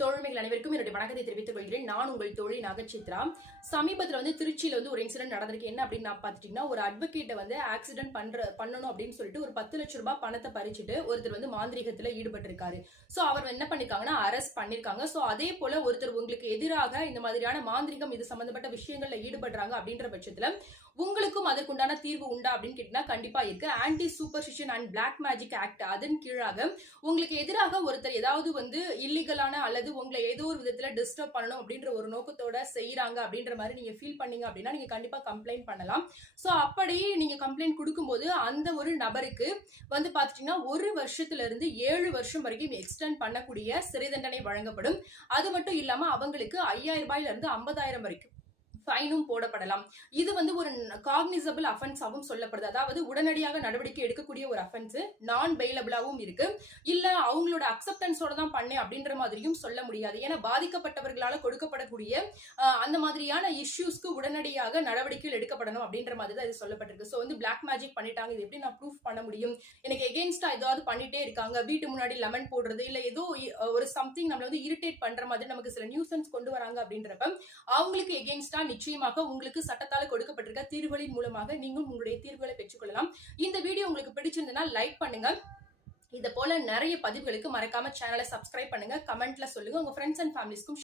தோழமைகள் அனைவருக்கும் என்னுடைய வணக்கத்தை தெரிவித்துக் கொள்கிறேன். நான் உங்கள் தோழி நகச்சித்ரா. சமீபத்துல திருச்சியில ஒரு இன்சிடென்ட் நடந்திருக்கு. என்ன அப்படின்னு நான் பாத்துட்டீங்கன்னா, ஒரு அட்வொகேட்டை ஆக்சிடென்ட் பண்ணணும் அப்படின்னு சொல்லிட்டு ஒரு 10 லட்சம் ரூபாய் பணத்தை பறிச்சுட்டு ஒருத்தர் மாந்திரிகத்துல ஈடுபட்டு இருக்காரு. சோ அவர் என்ன பண்ணிருக்காங்கன்னா அரெஸ்ட் பண்ணிருக்காங்க. சோ அதே போல ஒருத்தர் உங்களுக்கு எதிராக இந்த மாதிரியான மாந்திரிகம் இது சம்பந்தப்பட்ட விஷயங்கள்ல ஈடுபடுறாங்க அப்படின்ற பட்சத்துல உங்களுக்கும் அதற்குண்டான தீர்வு உண்டா அப்படின்னு கேட்டீங்கன்னா கண்டிப்பா இருக்கு. Anti superstition and black magic act அதன் கீழாக உங்களுக்கு எதிராக ஒருத்தர் ஏதாவது இல்லீகலான அல்லது உங்களை ஏதோ ஒரு விதத்துல டிஸ்டர்ப் பண்ணணும் அப்படின்ற ஒரு நோக்கத்தோட செய்யறாங்க அப்படின்ற மாதிரி நீங்க ஃபீல் பண்ணீங்க அப்படின்னா நீங்க கண்டிப்பா கம்ப்ளைண்ட் பண்ணலாம். சோ அப்படி நீங்க கம்ப்ளைண்ட் கொடுக்கும்போது அந்த ஒரு நபருக்கு பாத்துட்டீங்கன்னா 1 வருஷத்துல இருந்து 7 வருஷம் வரைக்கும் எக்ஸ்டெண்ட் பண்ணக்கூடிய சிறை தண்டனை வழங்கப்படும். அது மட்டும் இல்லாம அவங்களுக்கு 5000 ரூபாயில இருந்து 50,000 வரைக்கும் ஃபைனும் போடப்படலாம். இது ஒரு காக்னிசபிள் அஃபென்ஸாவும் சொல்லப்படுது. அதாவது உடனடியாக நடவடிக்கை எடுக்கக்கூடிய ஒரு அஃபென்ஸ், நான் பெயிலபிளாவும் இருக்கு. இல்ல அவங்களோட அக்செப்டன்ஸோட தான் பண்ணேன் அப்படின்ற மாதிரியும் சொல்ல முடியாது. ஏன்னா பாதிக்கப்பட்டவர்களால கொடுக்கப்படக்கூடிய அந்த மாதிரியான இஷ்யூஸ்க்கு உடனடியாக நடவடிக்கைகள் எடுக்கப்படணும் அப்படின்ற மாதிரி தான் இது சொல்லப்பட்டிருக்கு. சோ பிளாக் மேஜிக் பண்ணிட்டாங்க, இது எப்படி நான் ப்ரூஃப் பண்ண முடியும்? எனக்கு எகெயின்ஸ்டா ஏதாவது பண்ணிட்டே இருக்காங்க, வீட்டு முன்னாடி லெமன் போடுறது, இல்ல ஏதோ ஒரு சம்திங் நம்மள இரிட்டேட் பண்ற மாதிரி நமக்கு சில நியூசன்ஸ் கொண்டு வராங்க அப்படின்றப்ப அவங்களுக்கு எகெயின்ஸ்டா நிச்சயமாக உங்களுக்கு சட்டத்தால கொடுக்கப்பட்டிருக்க தீர்வுகளின் மூலமாக நீங்கள் உங்களுடைய தீர்வுகளை பெற்றுக்கொள்ளலாம். இந்த வீடியோ உங்களுக்கு பிடிச்சிருந்ததுன்னா லைக் பண்ணுங்க. இத போல நிறைய பதிவுகளுக்கு மறக்காம சேனலை சப்ஸ்கிரைப் பண்ணுங்க. கமெண்ட்ல சொல்லுங்க. உங்க ஃப்ரெண்ட்ஸ் அண்ட் ஃபேமிலிஸ்க்கும்